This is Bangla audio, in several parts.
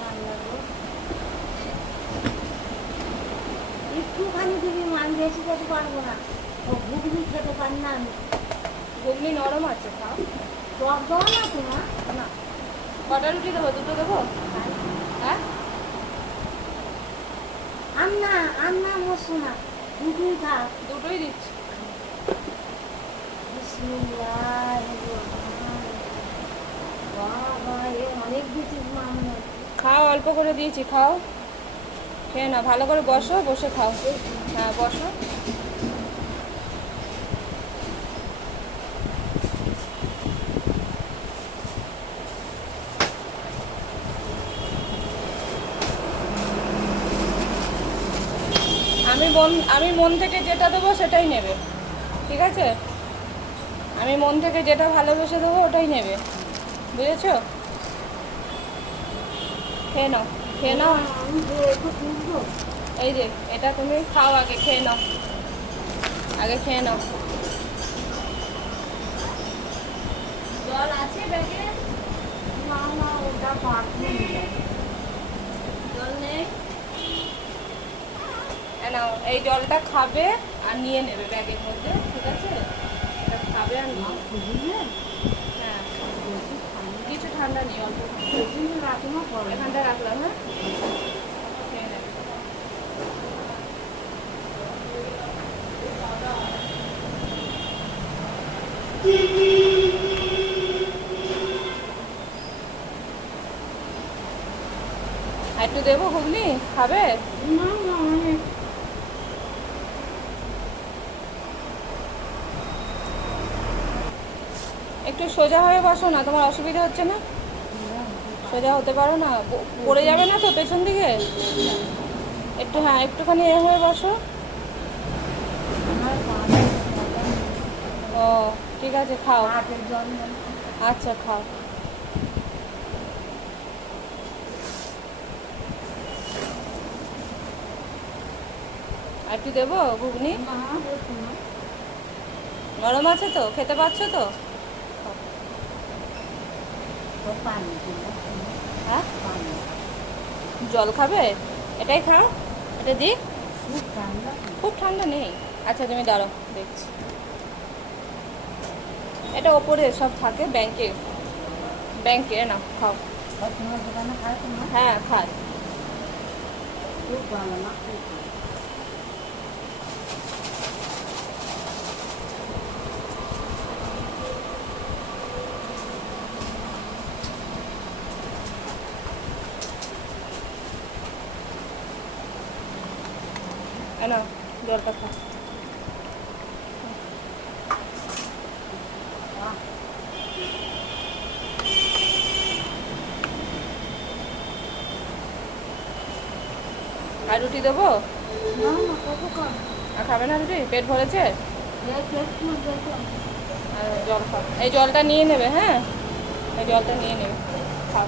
রান্না গো। একটুখানি দিবি আমি বেশি খেতে পারব না ও ঘুগনি খেতে পারি না আমি। ঘুগনি নরম আছে খাও। টক দেওয়া না তোমার না। কটা রুটি দেবো? দুটো দেবো? হ্যাঁ। আম না আম না মরছো না দুটোই থাক। দুটোই দিচ্ছি। বিসমিল্লাহ বাবা এ অনেক দিচ্ছিস মা মনে হচ্ছে। খাও, অল্প করে দিয়েছি, খাও। খেয়ে না ভালো করে বসো, বসে খাও। হ্যাঁ বসো। আমি মন আমি মন থেকে যেটা দেবো, সেটাই নেবে। ঠিক আছে? আমি মন থেকে যেটা ভালোবেসে দেবো, ওটাই নেবে। বুঝেছ? খেয়ে নাও খেয়ে নাও। এই যে এটা তুমি খাও আগে খেয়ে নাও। আগে খেয়ে নাও। জল আছে ব্যাগে? না না ওটা জল নেই? নাও এই জলটা খাবে আর নিয়ে নেবে ব্যাগের মধ্যে ঠিক আছে? এটা খাবে আর নিয়ে। হ্যাঁ কিছু ঠান্ডা নেই অল্প এখানটা রাখলাম হ্যাঁ একটু দেবো ঘুগনি? খাবে? না না একটু সোজা হয়ে বসো না তোমার অসুবিধা হচ্ছে না? সোজা হতে পারো না পড়ে যাবে না তো পেছন দিকে? একটু হ্যাঁ একটুখানি এ হয়ে বসো। ও ঠিক আছে খাও। আচ্ছা খাও। আর একটু দেবো ঘুগনি? নরম আছে তো? খেতে পারছ তো? হ্যাঁ পানি জল খাবে? এটাই খাও। এটা দি। খুব ঠান্ডা খুব ঠান্ডা নেই। আচ্ছা তুমি দাঁড়ো দেখছি। এটা ওপরে সব থাকে ব্যাংকে। ব্যাংকে না খাও। হ্যাঁ খায়। খুব ভালো না খুব ভালো। এ জলটা খাও আর রুটি দেবো? আর খাবে না রুটি? পেট ভরেছে? আর জল খাও। এই জলটা নিয়ে নেবে হ্যাঁ? এই জলটা নিয়ে নেবে। খাও।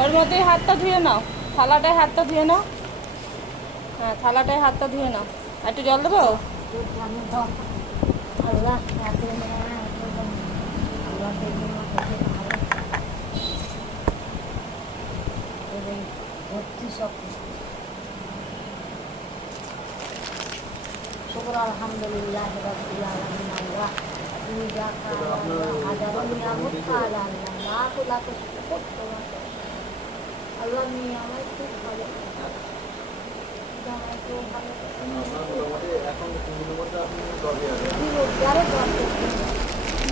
ওর মধ্যেই হাতটা ধুয়ে নাও থালাটায় হাতটা ধুয়ে নাও হ্যাঁ থালাটায় হাতটা ধুয়ে নাও একটু জল দেবো আলহামদুলিল্লাহ আল্লাহ নিয়ামত খুব ভালো খুব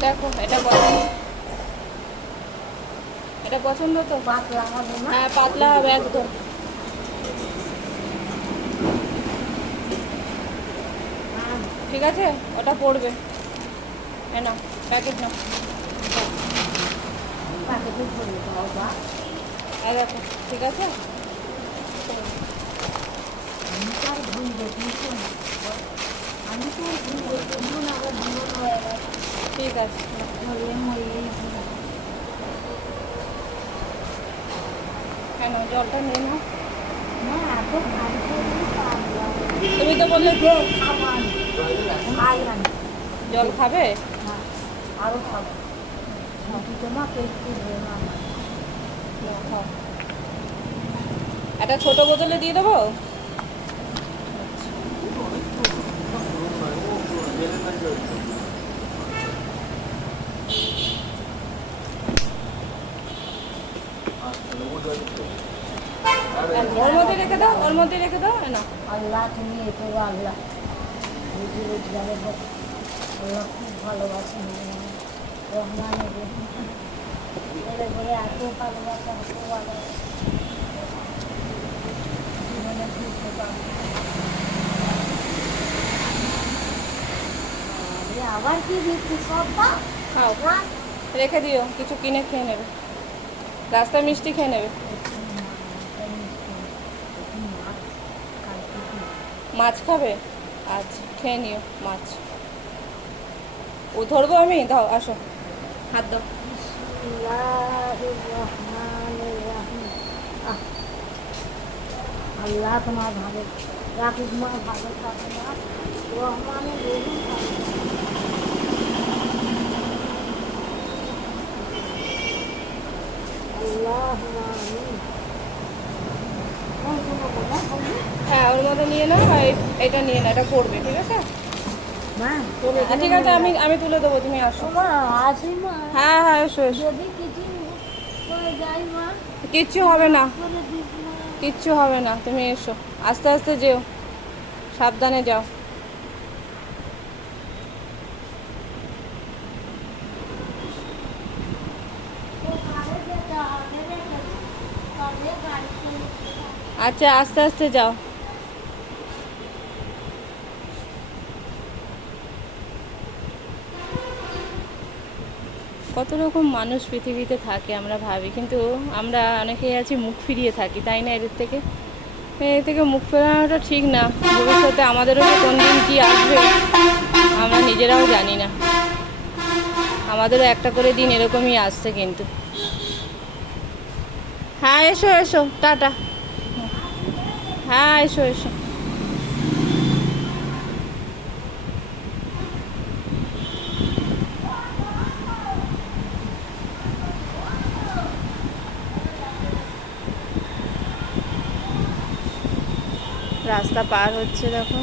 দেখো এটা পছন্দ। এটা পছন্দ তো পাতলা হবে হ্যাঁ পাতলা হবে একদম। হ্যাঁ, ঠিক আছে? ওটা পড়বে। নাও প্যাকেট নাও। প্যাকেটে ঠিক আছে আর না আর হয়ে ঠিক আছে। কেন, জলটা নাও। না তুমি তো বললে জল খাবে? না আরও খাব। নাকি তোমার পেট পুড়বে না নাও, খাও। একটা ছোট বোতলে দিয়ে দেবো? ওর মধ্যে রেখে দাও, ওর মধ্যে রেখে দাও, না। আল্লাহ তুমি এ করো আল্লাহ রুজি রোজগারের আল্লাহ খুব ভালোবাসেন করে এত ভালোবাসা এত ভালোবাসা জীবনে বুঝতে পারব না। আরে আবার কি দিচ্ছি সব খাও। রেখে দিও কিছু কিনে খেয়ে নেবে। রাস্তায় মিষ্টি খেয়ে নেবে। মাছ খাবে? আচ্ছা খেয়ে নিও মাছ। ও ধরবো আমি? দাও আসো। হাত দাও। আল্লাহ তোমার ভালো রাখুক তোমার ভালো থাকে না রহমানের? হ্যাঁ ওর মধ্যে নিয়ে নাও আর এটা নিয়ে নাও এটা পড়বে ঠিক আছে? হ্যাঁ, ঠিক আছে আমি আমি তুলে দেবো তুমি আসো। হ্যাঁ হ্যাঁ এসো এসো। কিছু হবে না। কিচ্ছু হবে না তুমি এসো। আস্তে আস্তে যেও। সাবধানে যাও। আচ্ছা আস্তে আস্তে যাও। কত রকম মানুষ পৃথিবীতে থাকে আমরা ভাবি, কিন্তু আমরা অনেকেই আছি মুখ ফিরিয়ে থাকি, তাই না এদের থেকে? এর থেকে মুখ ফেরানোটা ঠিক না। ভবিষ্যতে আমাদেরও কোন দিন কী আসবে, আমরা নিজেরাও জানি না। আমাদেরও একটা করে দিন এরকমই আসছে কিন্তু। হ্যাঁ এসো এসো, টাটা। হ্যাঁ এসো এসো। রাস্তা পার হচ্ছে দেখো।